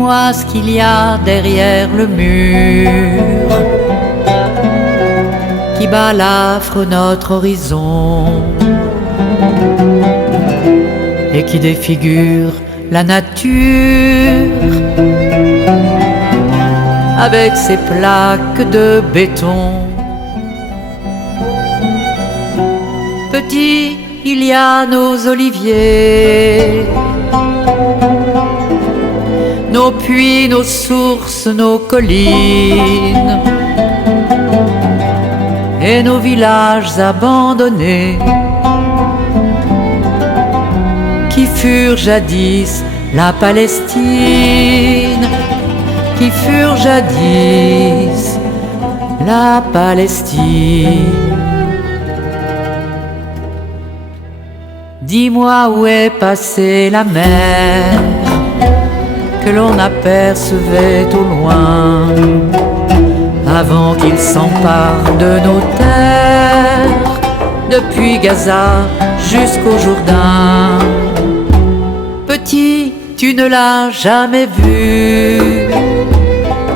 Dis-moi ce qu'il y a derrière le mur qui balafre notre horizon et qui défigure la nature avec ses plaques de béton. Petit, il y a nos oliviers, nos puits, nos sources, nos collines et nos villages abandonnés qui furent jadis la Palestine, qui furent jadis la Palestine. Dis-moi où est passée la mer que l'on apercevait au loin avant qu'il s'empare de nos terres, depuis Gaza jusqu'au Jourdain. Petit, tu ne l'as jamais vue,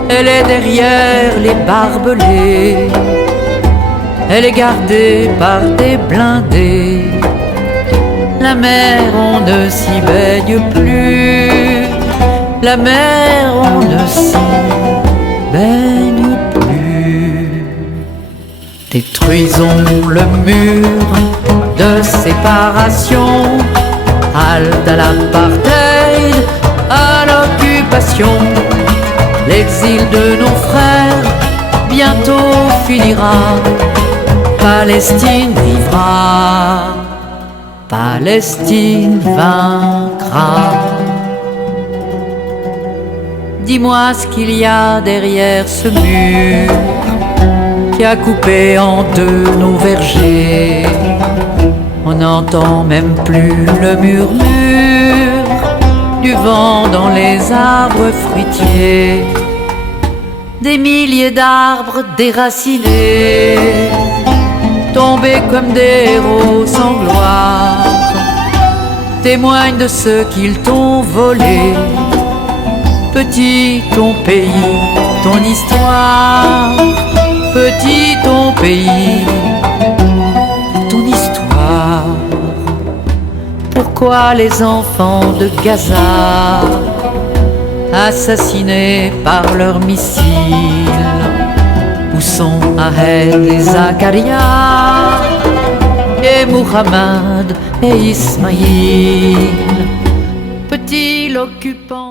elle est derrière les barbelés, elle est gardée par des blindés. La mer, on ne s'y baigne plus, la mer, on ne s'y baigne plus. Détruisons le mur de séparation, halte à l'apartheid, à l'occupation. L'exil de nos frères bientôt finira, Palestine vivra, Palestine vaincra. Dis-moi ce qu'il y a derrière ce mur qui a coupé en deux nos vergers. On n'entend même plus le murmure du vent dans les arbres fruitiers. Des milliers d'arbres déracinés, tombés comme des héros sans gloire, témoignent de ce qu'ils t'ont volé. Petit ton pays, ton histoire, petit ton pays, ton histoire. Pourquoi les enfants de Gaza, assassinés par leurs missiles? Où sont Ahmed et Zakaria et Muhammad et Ismaïl? Petit l'occupant.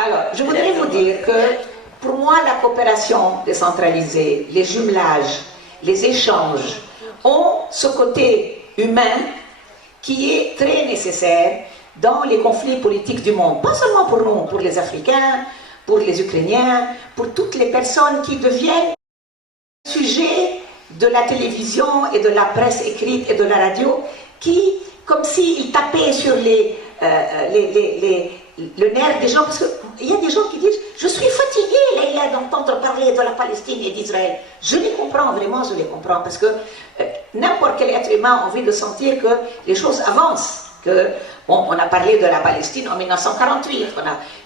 Alors, je voudrais vous dire que pour moi, la coopération décentralisée, les jumelages, les échanges ont ce côté humain qui est très nécessaire dans les conflits politiques du monde. Pas seulement pour nous, pour les Africains, pour les Ukrainiens, pour toutes les personnes qui deviennent sujets de la télévision et de la presse écrite et de la radio, qui, comme s'ils tapaient sur le nerf des gens, parce qu'il y a des gens qui disent « Je suis fatigué, Leïla, d'entendre parler de la Palestine et d'Israël. » Je les comprends, vraiment, je les comprends, parce que n'importe quel être humain a envie de sentir que les choses avancent. On a parlé de la Palestine en 1948,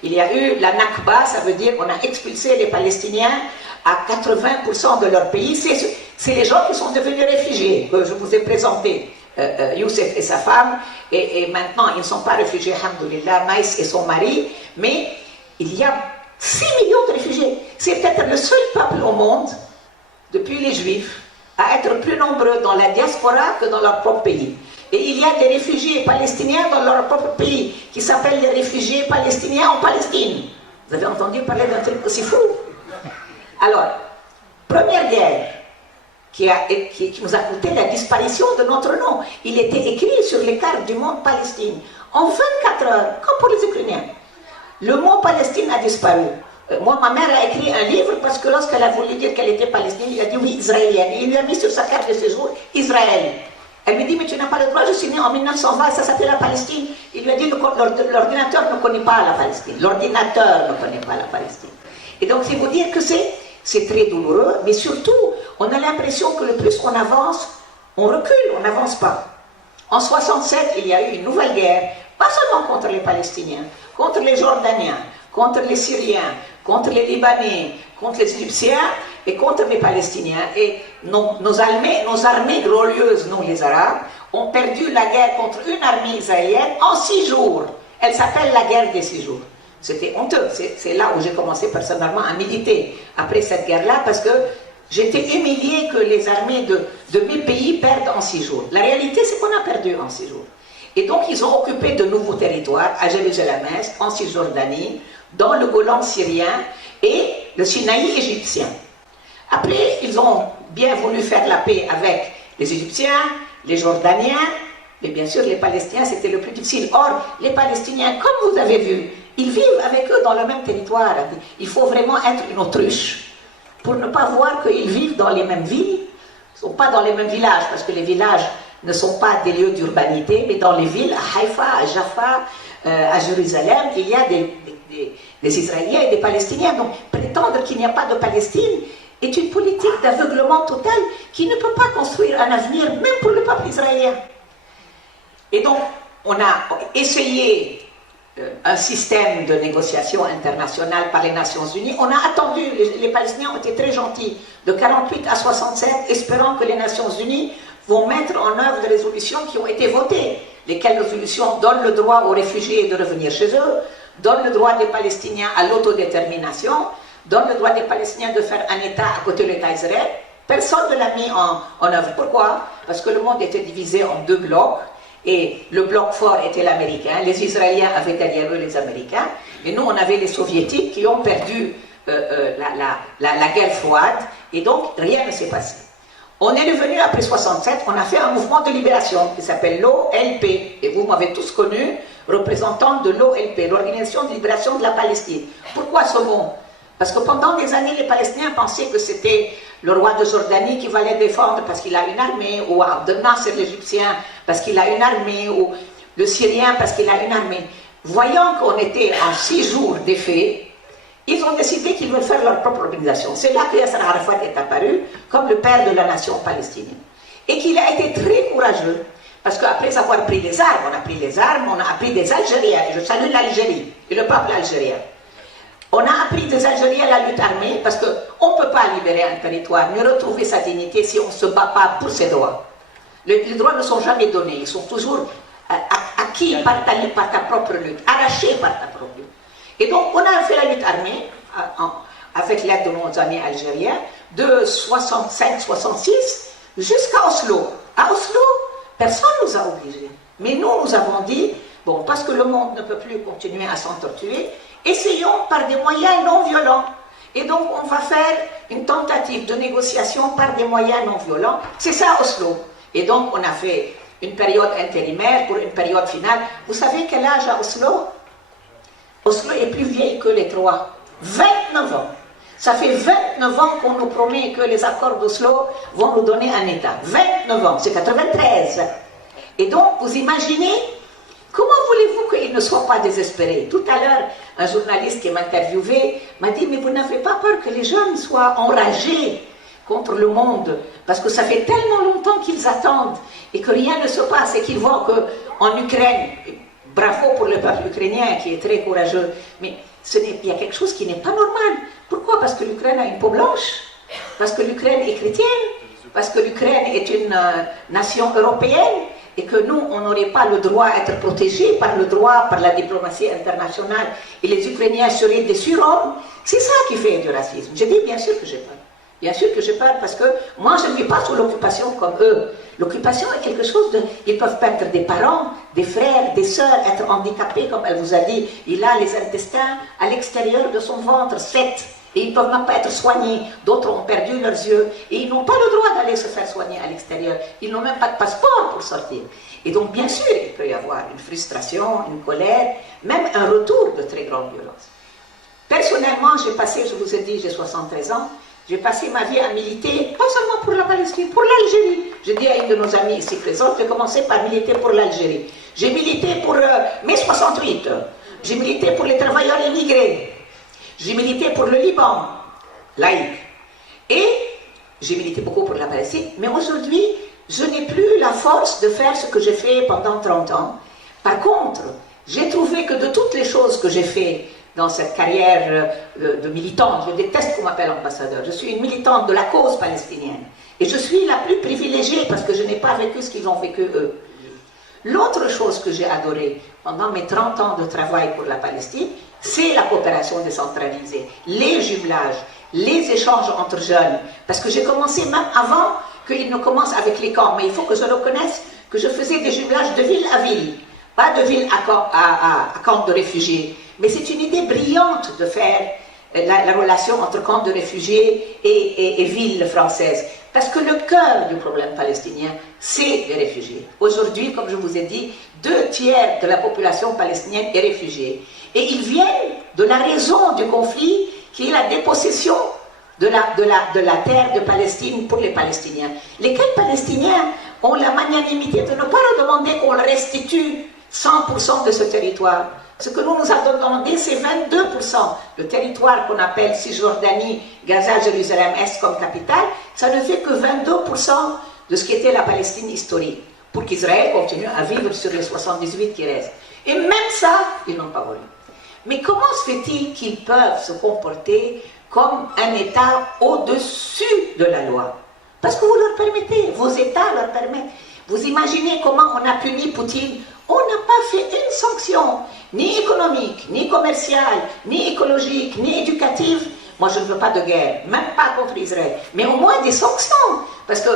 il y a eu la Nakba, ça veut dire qu'on a expulsé les Palestiniens à 80% de leur pays. C'est les gens qui sont devenus réfugiés, que je vous ai présenté. Youssef et sa femme, et maintenant ils ne sont pas réfugiés, alhamdoulilah, Maïs et son mari, mais il y a 6 millions de réfugiés. C'est peut-être le seul peuple au monde, depuis les Juifs, à être plus nombreux dans la diaspora que dans leur propre pays. Et il y a des réfugiés palestiniens dans leur propre pays, qui s'appellent les réfugiés palestiniens en Palestine. Vous avez entendu parler d'un truc aussi fou? Alors, première guerre, qui nous a coûté la disparition de notre nom. Il était écrit sur les cartes du monde Palestine. En 24 heures, comme pour les Ukrainiens, le mot Palestine a disparu. Moi, ma mère a écrit un livre parce que lorsqu'elle a voulu dire qu'elle était palestinienne, il a dit oui, israélienne. Et il lui a mis sur sa carte de séjour Israël. Elle me dit, mais tu n'as pas le droit, je suis née en 1920, ça s'appelle la Palestine. Il lui a dit, l'ordinateur ne connaît pas la Palestine. L'ordinateur ne connaît pas la Palestine. Et donc, c'est vous dire que c'est très douloureux, mais surtout, on a l'impression que le plus on avance, on recule, on n'avance pas. En 67, il y a eu une nouvelle guerre, pas seulement contre les Palestiniens, contre les Jordaniens, contre les Syriens, contre les Libanais, contre les Égyptiens et contre les Palestiniens. Et nos armées glorieuses, nous les Arabes, ont perdu la guerre contre une armée israélienne en 6 jours. Elle s'appelle la guerre des 6 jours. C'était honteux. C'est là où j'ai commencé personnellement à militer après cette guerre-là, parce que j'étais humilié que les armées de mes pays perdent en 6 jours. La réalité, c'est qu'on a perdu en 6 jours. Et donc, ils ont occupé de nouveaux territoires, à Jérusalem-Est, en Cisjordanie, dans le Golan syrien et le Sinaï égyptien. Après, ils ont bien voulu faire la paix avec les Égyptiens, les Jordaniens, mais bien sûr, les Palestiniens, c'était le plus difficile. Or, les Palestiniens, comme vous avez vu, ils vivent avec eux dans le même territoire. Il faut vraiment être une autruche pour ne pas voir qu'ils vivent dans les mêmes villes. Ils ne sont pas dans les mêmes villages, parce que les villages ne sont pas des lieux d'urbanité, mais dans les villes, à Haïfa, à Jaffa, à Jérusalem, il y a des Israéliens et des Palestiniens. Donc, prétendre qu'il n'y a pas de Palestine est une politique d'aveuglement total qui ne peut pas construire un avenir, même pour le peuple israélien. Et donc, on a essayé un système de négociation internationale par les Nations Unies. On a attendu, les Palestiniens ont été très gentils, de 48 à 67, espérant que les Nations Unies vont mettre en œuvre des résolutions qui ont été votées, lesquelles résolutions donnent le droit aux réfugiés de revenir chez eux, donnent le droit des Palestiniens à l'autodétermination, donnent le droit des Palestiniens de faire un État à côté de l'État Israël. Personne ne l'a mis en œuvre. Pourquoi? Parce que le monde était divisé en 2 blocs, et le bloc fort était l'américain. Les Israéliens avaient derrière eux les Américains, et nous, on avait les Soviétiques qui ont perdu la guerre froide, et donc rien ne s'est passé. On est revenu après 67, on a fait un mouvement de libération qui s'appelle l'OLP, et vous m'avez tous connu, représentant de l'OLP, l'Organisation de libération de la Palestine. Pourquoi ce mot? Parce que pendant des années, les Palestiniens pensaient que c'était le roi de Jordanie qui va les défendre parce qu'il a une armée, ou Abdel Nasser l'Égyptien parce qu'il a une armée, ou le Syrien parce qu'il a une armée. Voyant qu'on était en 6 jours d'effet, ils ont décidé qu'ils veulent faire leur propre organisation. C'est là que Yasser Arafat est apparu comme le père de la nation palestinienne. Et qu'il a été très courageux, parce qu'après avoir pris les armes, on a pris les armes, on a appris des Algériens, et je salue l'Algérie et le peuple algérien. On a appris des Algériens la lutte armée, parce qu'on ne peut pas libérer un territoire, ni retrouver sa dignité si on ne se bat pas pour ses droits. Les droits ne sont jamais donnés, ils sont toujours acquis par ta propre lutte, arrachés par ta propre lutte. Et donc, on a fait la lutte armée, avec l'aide de nos amis algériens, de 65-66 jusqu'à Oslo. À Oslo, personne ne nous a obligés. Mais nous avons dit, bon, parce que le monde ne peut plus continuer à s'entretuer, essayons par des moyens non violents. Et donc, on va faire une tentative de négociation par des moyens non violents. C'est ça, Oslo. Et donc, on a fait une période intérimaire pour une période finale. Vous savez quel âge a Oslo? Oslo est plus vieille que les 3. 29 ans. Ça fait 29 ans qu'on nous promet que les accords d'Oslo vont nous donner un État. 29 ans, c'est 93. Et donc, vous imaginez, comment voulez-vous qu'ils ne soient pas désespérés? Tout à l'heure, un journaliste qui m'a interviewé m'a dit, mais vous n'avez pas peur que les jeunes soient enragés contre le monde, parce que ça fait tellement longtemps qu'ils attendent et que rien ne se passe, et qu'ils voient qu'en Ukraine, bravo pour le peuple ukrainien qui est très courageux, mais il y a quelque chose qui n'est pas normal. Pourquoi? Parce que l'Ukraine a une peau blanche, parce que l'Ukraine est chrétienne, parce que l'Ukraine est une nation européenne, et que nous, on n'aurait pas le droit à être protégés par le droit, par la diplomatie internationale, et les Ukrainiens seraient des surhommes. C'est ça qui fait du racisme. Je dis, bien sûr que j'ai peur. Bien sûr que j'ai peur, parce que moi, je ne vis pas sous l'occupation comme eux. L'occupation est quelque chose de... Ils peuvent perdre des parents, des frères, des sœurs, être handicapés, comme elle vous a dit. Il a les intestins à l'extérieur de son ventre, 7. Et ils ne peuvent même pas être soignés. D'autres ont perdu leurs yeux. Et ils n'ont pas le droit d'aller se faire soigner à l'extérieur. Ils n'ont même pas de passeport pour sortir. Et donc, bien sûr, il peut y avoir une frustration, une colère, même un retour de très grande violence. Personnellement, j'ai passé, je vous ai dit, j'ai 73 ans, j'ai passé ma vie à militer, pas seulement pour la Palestine, pour l'Algérie. Je dis à une de nos amies ici présentes, j'ai commencé par militer pour l'Algérie. J'ai milité pour mai 68. J'ai milité pour les travailleurs immigrés. J'ai milité pour le Liban, laïque. Et j'ai milité beaucoup pour la Palestine, mais aujourd'hui, je n'ai plus la force de faire ce que j'ai fait pendant 30 ans. Par contre, j'ai trouvé que de toutes les choses que j'ai fait dans cette carrière de militante, je déteste qu'on m'appelle ambassadeur, je suis une militante de la cause palestinienne. Et je suis la plus privilégiée parce que je n'ai pas vécu ce qu'ils ont vécu eux. L'autre chose que j'ai adorée pendant mes 30 ans de travail pour la Palestine, c'est la coopération décentralisée, les jumelages, les échanges entre jeunes. Parce que j'ai commencé même avant qu'ils ne commencent avec les camps. Mais il faut que je reconnaisse que je faisais des jumelages de ville à ville, pas de ville à camp de réfugiés. Mais c'est une idée brillante de faire la relation entre camps de réfugiés et villes françaises. Parce que le cœur du problème palestinien, c'est les réfugiés. Aujourd'hui, comme je vous ai dit, 2/3 de la population palestinienne est réfugiée. Et ils viennent de la raison du conflit, qui est la dépossession de la terre de Palestine pour les Palestiniens. Lesquels Palestiniens ont la magnanimité de ne pas leur demander qu'on leur restitue 100% de ce territoire. Ce que nous avons demandé, c'est 22%. Le territoire qu'on appelle Cisjordanie, Gaza, Jérusalem-Est comme capitale, ça ne fait que 22% de ce qu'était la Palestine historique, pour qu'Israël continue à vivre sur les 78 qui restent. Et même ça, ils n'ont pas voulu. Mais comment se fait-il qu'ils peuvent se comporter comme un État au-dessus de la loi? Parce que vous leur permettez, vos États leur permettent. Vous imaginez comment on a puni Poutine? On n'a pas fait une sanction, ni économique, ni commerciale, ni écologique, ni éducative. Moi, je ne veux pas de guerre, même pas contre Israël, mais au moins des sanctions. Parce que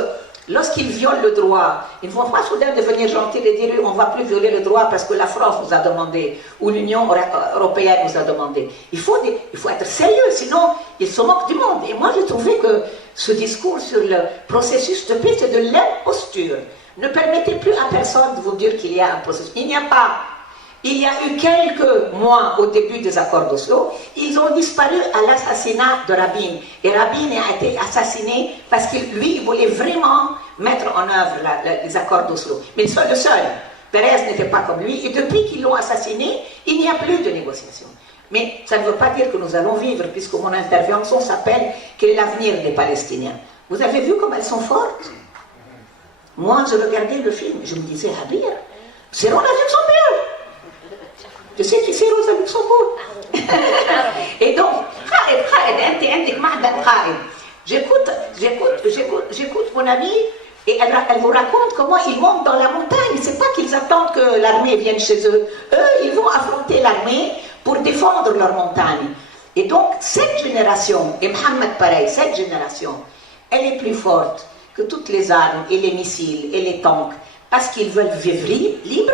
lorsqu'ils violent le droit, ils ne vont pas soudain devenir gentils et dire on ne va plus violer le droit parce que la France nous a demandé, ou l'Union européenne nous a demandé. Il faut être sérieux, sinon ils se moquent du monde. Et moi, j'ai trouvé que ce discours sur le processus de paix, c'est de l'imposture. Ne permettez plus à personne de vous dire qu'il y a un processus. Il n'y a pas. Il y a eu quelques mois au début des accords d'Oslo, ils ont disparu à l'assassinat de Rabin. Et Rabin a été assassiné parce que lui, il voulait vraiment mettre en œuvre les accords d'Oslo. Mais le seul. Pérez n'était pas comme lui. Et depuis qu'ils l'ont assassiné, il n'y a plus de négociation. Mais ça ne veut pas dire que nous allons vivre, puisque mon intervention s'appelle « Quel est l'avenir des Palestiniens ?» Vous avez vu comme elles sont fortes? Moi, je regardais le film, je me disais, Habir, c'est Rosa Luxembourg. Je sais qui c'est Rosa Luxembourg. Et donc, j'écoute mon amie, et elle vous raconte comment ils montent dans la montagne. C'est pas qu'ils attendent que l'armée vienne chez eux. Eux, ils vont affronter l'armée pour défendre leur montagne. Et donc, cette génération, et Mohamed pareil, cette génération, elle est plus forte que toutes les armes et les missiles et les tanks, parce qu'ils veulent vivre libres,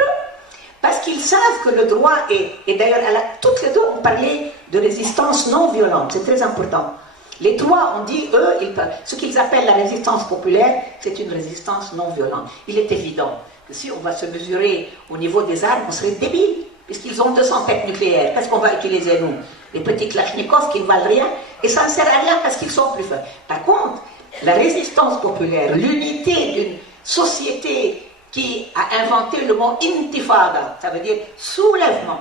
parce qu'ils savent que le droit est... Et d'ailleurs, toutes les deux ont parlé de résistance non violente, c'est très important. Les trois ont dit, eux, ce qu'ils appellent la résistance populaire, c'est une résistance non violente. Il est évident que si on va se mesurer au niveau des armes, on serait débile, puisqu'ils ont 200 têtes nucléaires. Qu'est-ce qu'on va utiliser, nous? Les petits Kalachnikovs qui ne valent rien, et ça ne sert à rien parce qu'ils sont plus forts. Par contre, la résistance populaire, l'unité d'une société qui a inventé le mot intifada, ça veut dire soulèvement,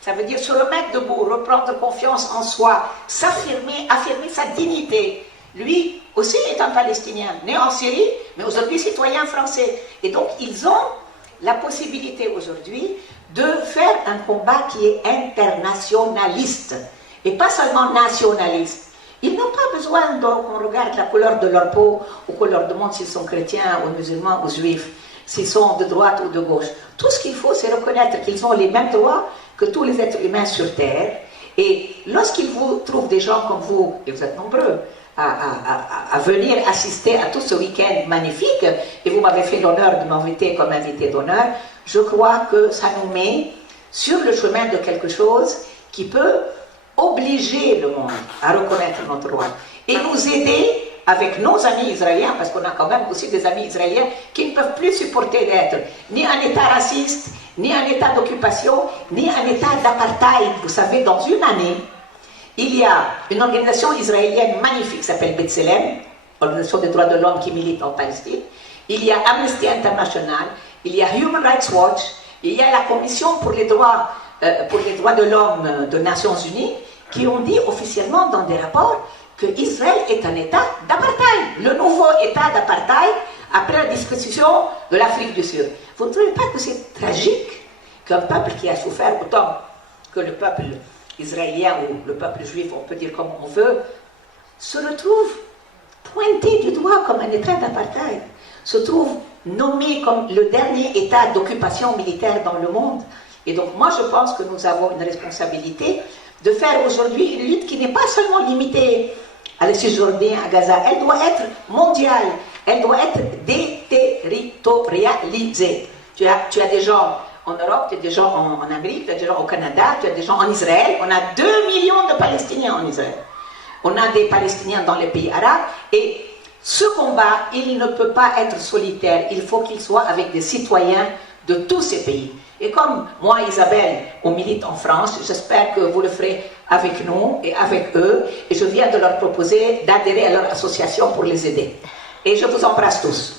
ça veut dire se remettre debout, reprendre confiance en soi, s'affirmer, affirmer sa dignité. Lui aussi est un Palestinien, né en Syrie, mais aujourd'hui citoyen français. Et donc ils ont la possibilité aujourd'hui de faire un combat qui est internationaliste, et pas seulement nationaliste. Ils n'ont pas besoin qu'on regarde la couleur de leur peau ou qu'on leur demande s'ils sont chrétiens ou musulmans ou juifs, s'ils sont de droite ou de gauche. Tout ce qu'il faut, c'est reconnaître qu'ils ont les mêmes droits que tous les êtres humains sur Terre. Et lorsqu'ils vous trouvent des gens comme vous, et vous êtes nombreux, à venir assister à tout ce week-end magnifique, et vous m'avez fait l'honneur de m'inviter comme invité d'honneur, je crois que ça nous met sur le chemin de quelque chose qui peut obliger le monde à reconnaître notre droit et nous aider avec nos amis israéliens, parce qu'on a quand même aussi des amis israéliens qui ne peuvent plus supporter d'être ni un État raciste, ni un État d'occupation, ni un État d'apartheid. Vous savez, dans une année, il y a une organisation israélienne magnifique qui s'appelle B'Tselem, organisation des droits de l'homme qui milite en Palestine. Il y a Amnesty International, il y a Human Rights Watch, il y a la Commission pour les droits de l'homme des Nations Unies, qui ont dit officiellement dans des rapports que Israël est un État d'apartheid. Le nouveau État d'apartheid, après la décision de l'Afrique du Sud. Vous ne trouvez pas que c'est tragique qu'un peuple qui a souffert autant que le peuple israélien ou le peuple juif, on peut dire comme on veut, se retrouve pointé du doigt comme un État d'apartheid, se trouve nommé comme le dernier État d'occupation militaire dans le monde. Et donc moi je pense que nous avons une responsabilité de faire aujourd'hui une lutte qui n'est pas seulement limitée à la Cisjordanie, à Gaza, elle doit être mondiale, elle doit être déterritorialisée. Tu as des gens en Europe, tu as des gens en Amérique, tu as des gens au Canada, tu as des gens en Israël. On a 2 millions de Palestiniens en Israël. On a des Palestiniens dans les pays arabes. Et ce combat, il ne peut pas être solitaire. Il faut qu'il soit avec des citoyens de tous ces pays. Et comme moi, Isabelle, on milite en France, j'espère que vous le ferez avec nous et avec eux. Et je viens de leur proposer d'adhérer à leur association pour les aider. Et je vous embrasse tous.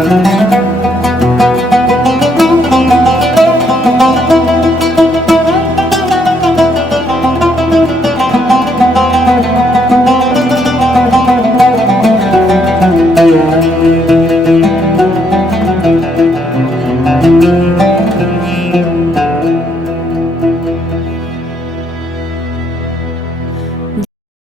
Thank you.